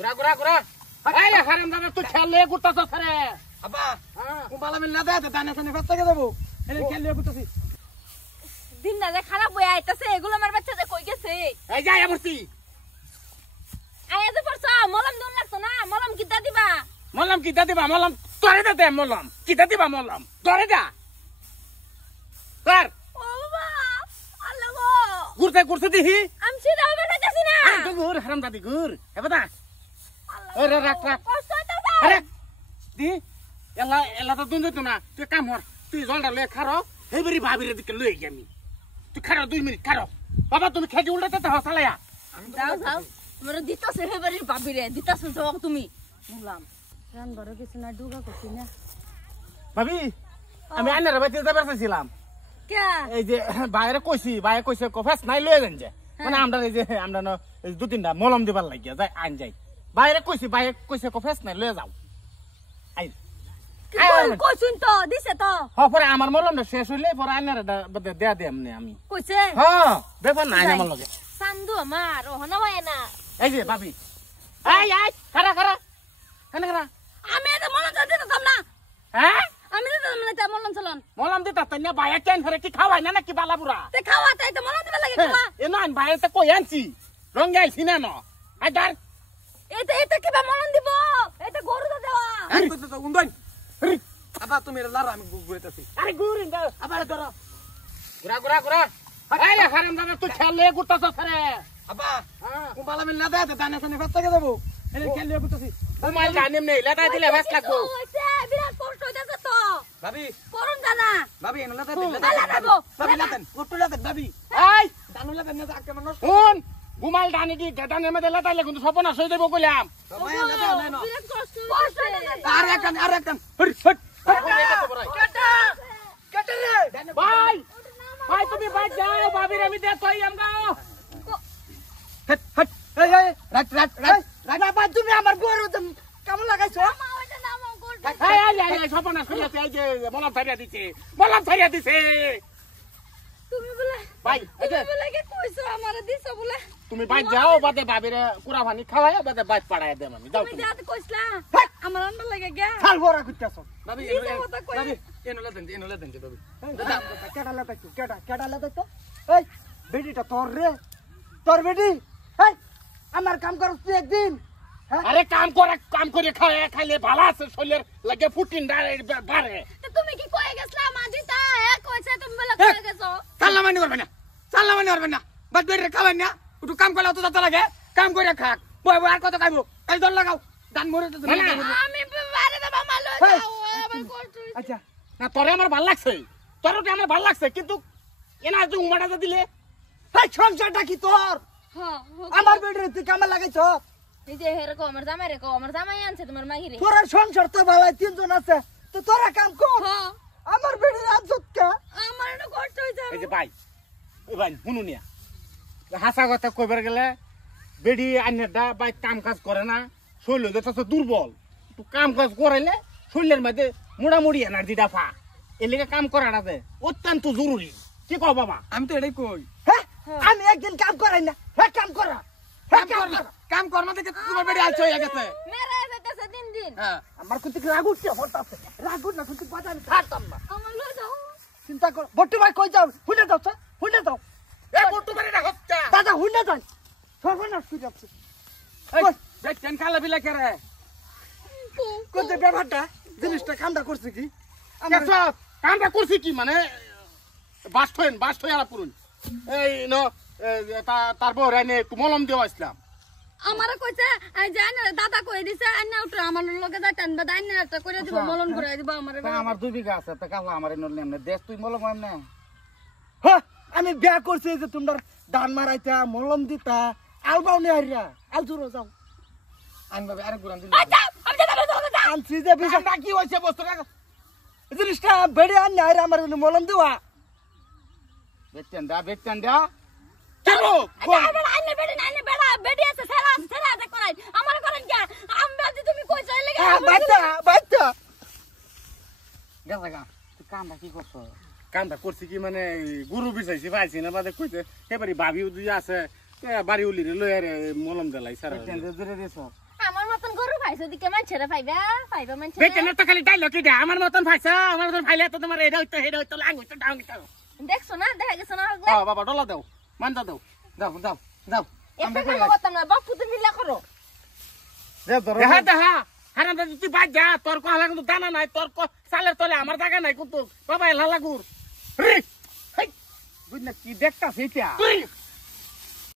ঘুরা ঘুরা ঘুরা এই হারাম দাদা তুই খেলে ঘুরতাছস রে আব্বা কুম্বালা মিল না দেয় দানা সানে ফেস থেকে দেবো এনে খেলে ঘুরতাছি দিন না যে খারাপ হয়ে আইতাছে এগুলো আমার বাচ্চা যে কই গেছে এই যাই আমরতি আয়া যে পড়ছ মলম দন লাগছ না মলম কিটা দিবা মলম কিটা দিবা মলম তোরে দে মলম কিটা দিবা মলম তোরে দা কর ও বাবা আল্লাহ গো ঘুরতে ঘুরতে দিহি আমি সিধা হবে যাচ্ছি না আরে ঘুর হারাম দাদি ঘুর এবাদা আরে রাখ রাখ কষ্ট হইতাছে আরে দি এলা এলা তো দুন দিত না তুই কাম কর তুই জলটা লয়ে খারো হেবরি ভাবিরে দিকে লয়ে যামি তুই খারো 2 মিনিট খারো বাবা তুমি খেজি উল্টাতে হাসালায়া যাও যাও তোমার দিতাছে হেবারি বাবিরে দিতাছ যাও তুমি বললাম রান বড় কিছু না ডুগা করছি না ভাবি আমি আইনার বাইতে যাবার চাইছিলাম কে এই যে বাইরে কইছে কফাস নাই লয়ে যান যে মানে আমরা এই যে আমরা না এই 2-3টা মলম দিবার লাগিয়া যাই আইন যাই বাইরে কইছে কফাস নাই লয়ে যাও আই কইছুন তো দিছে তো পরে আমার মলমটা শেষ হইলে পরে আইনার দেয়া দে আমি কইছে হ্যাঁ দেখো না আইনা আমার লগে সান্দু আমার ওহনা হয় না এই যে ভাবি এই খারা কেন আমি এটা মলম চলতে দিতাম না হ্যাঁ আমি দিতাম না তে মলম চলন মলম দিতা তাই না বাইরে কেন ধরে কি খাওয়াই না নাকি বালাপুরা তে খাওয়া তাই তো মলম দিবা লাগে খাওয়া এ না বাইরে তো কই আনছি রঙে আইছি না না আই দার এটা কিবা মলম দিব এটা গরু তো দেওয়া এই কত তো উন্ডন আব্বা তুমি লারা আমি ঘুরতেছি আরে ঘুরিন দাও আবার ধরো ঘুরা এই হারাম দাদা তুই খেলে ঘুরতাছস রে আব্বা কুম্বালা মিল না দেয় দানা সানে ফেস থেকে দেবো এনে খেলে ঘুরতেছি মোবাইল গানিম নেই লেটাই দিলে বেশ লাগবো ওইছে বিরাট কষ্ট হইতাছে তো ভাবি করুন জানা ভাবি এনে লাতে আলা দেবো ভাবি লাতেন কত লাতেন ভাবি এই দানু লাতেন না আকে মানুষ শুন ঘুমাইল ডানি কি গাদানের মধ্যে লেটাইলে কিন্তু সপনা সই দেব কইলাম ভাই লাতে না বিরাট কষ্ট হইতাছে আর একদম হট কেটে রে ভাই তুমি বাইক যাও ভাবির আমি দেখ কই আমগাও হট এই রাখ বাবা তুমি আমার বড় কেমন লাগাইছো মা ওইটা নাম করতে এই সপনা সই আছে এই যে মলম ছাড়িয়া দিছে তুমি বলে ভাই এই যে তুমি বলে কি কইছো আমারে দিছো বলে তুমি বাইক যাও বাদে ভাবিরে কুড়া পানি খাওয়াই বাদে বাইক পাড়ায় দেম আমি যাও তুমি তুমি যাতে কইছলা আমার আন্ডা লাগে গে ছাল বড় করতেছো ভাবি দিছে কথা কই ভাবি এনে লাতেন ভাবি কেডা লাগাইছো কেডা লাগাইছো এই বেডিটা তোর বেডি এই আমার কাম করছ তুই একদিন আরে কাম করে খাইলে ভালো আছে শরীরের লাগে ফুটিন বাড়ে তো তুমি কি কই গেছলা মাজিতা এ কইছে তুমি বলে কই গেছো চাল্লা মানি করবে না বাদ বেডে খাবেন না একটু কাম করলে তো যত লাগে কাম করে খাক বই আর কত খাইবো এই দল লাগাও দান মরে তো আমি বারে দেবা মালো যাও আমার কষ্ট আচ্ছা না তোরে আমার ভাল লাগছে তোরটা আমার ভাল লাগছে কিন্তু এনা যে উমাটা দিলে এই সংসারটা কি তোর হ্যাঁ আমার বেডে তুই কামে লাগাইছো এই যে হেরকো আমার জামাই আনছে তোমার মাহিরে তোর সংসার তো ভালাই 3 জন আছে তো তোরা কাম কর হ্যাঁ আমার বেডে আজত কা আমার এটা কষ্ট হইছে এই যে ভাই শুনুনিয়া হাসা কথা কইবার গেলে বেডি আইনাটা ভাই কাম কাজ করে না শরীর যথেষ্ট দুর্বল তো কাম কাজ করাইলে শরীরের মধ্যে মোড়ামুড়ি এনার্জি ডাফা এর লেগে কাম করাটা যে অত্যন্ত জরুরি কি কও বাবা আমি তো এটাই কই হ্যাঁ আমি একদিন কাম করাই না হ্যাঁ কাম করা কাম কর না দেখে তোমার বেডে আলছো হয়ে গেছে মেরে যেতেছে দিন হ্যাঁ আমার কুতি রাগ উঠছে হঠাৎ রাগ উঠ না কুতি বাজা আমি থাকতাম না আমার লই যাও চিন্তা কর বট্টু ভাই কই যাও হুনে দাও এই বট্টু বাড়ি না হত্যা দাদা হুনে যান সর্বনাশ করে যাচ্ছে এই বেচেন খালা বিলা করে কোতে ব্যাপারটা জিনিসটা কামটা করছে কি আমার কামটা করছি কি মানে বাস্ট হয়ে আর পুরুন এই ন তার বউ রাইনে একটু মলম দেওয়া আসলাম আমারে কইছে আই জান দাদা কই দিছে আইনা উঠ আমার লগে যা টানবা দাইনা একটা করে দিব মলন করে দিব আমারে আমার 2 বিঘা আছে তা কালা আমার নলে এমনে দেশ তুই মলম এমনে হ্যাঁ আমি বিয়া করছি যে তোমরা দান মারাইতা মলম দিতা আলবাও নে আইরা আলজুরো যাও আনবা আরে গুরান দিন আচ্ছা আমি দাদা আনছি যে বিষয়টা কি হইছে বস্তুটা জিনিসটা বেড়ে আন না আইরা আমার মলম দেওয়া বেচেন দা চলো আইনে বেড়া বেডি আছে সেরা দেখ করাই আমার করেন কি আমি বাদি তুমি কইছো এর লাগি বাইতা গেলাগা তুই কামটা কি করছ কামটা করছি কি মানে গুরু বিছাইছি পাইছি না বাদে কইতে এবারে ভাবিও দুই আছে বাড়ি উলিরে লই আরে মলম দেলাই সারা ধরে দিছ ফাইছো দিকে মানছেরে ফাইবা ফাইবা মানছেরে বেকেনে তো খালি ডাইলগ কি দে আমার মতন ফাইছা আমার মতন ফাইলে তো তোমার এটা হইতো লাং হইতো ডাং হইতো দেখছো না দেখা গেছে না হগলে হ্যাঁ বাবা ডলা দাও মানটা দাও দাও দাও দাও একটা কাম করতাম না বাপু তুমি মিলা করো দে ধরো দেখা দেখা হারাম দাদি তুই বাদ যা তোর কহলা কিন্তু দানা নাই তোর সালের তলে আমার জায়গা নাই কিন্তু বাবা এলা লাগুর বুঝ না কি দেখতাছ এটা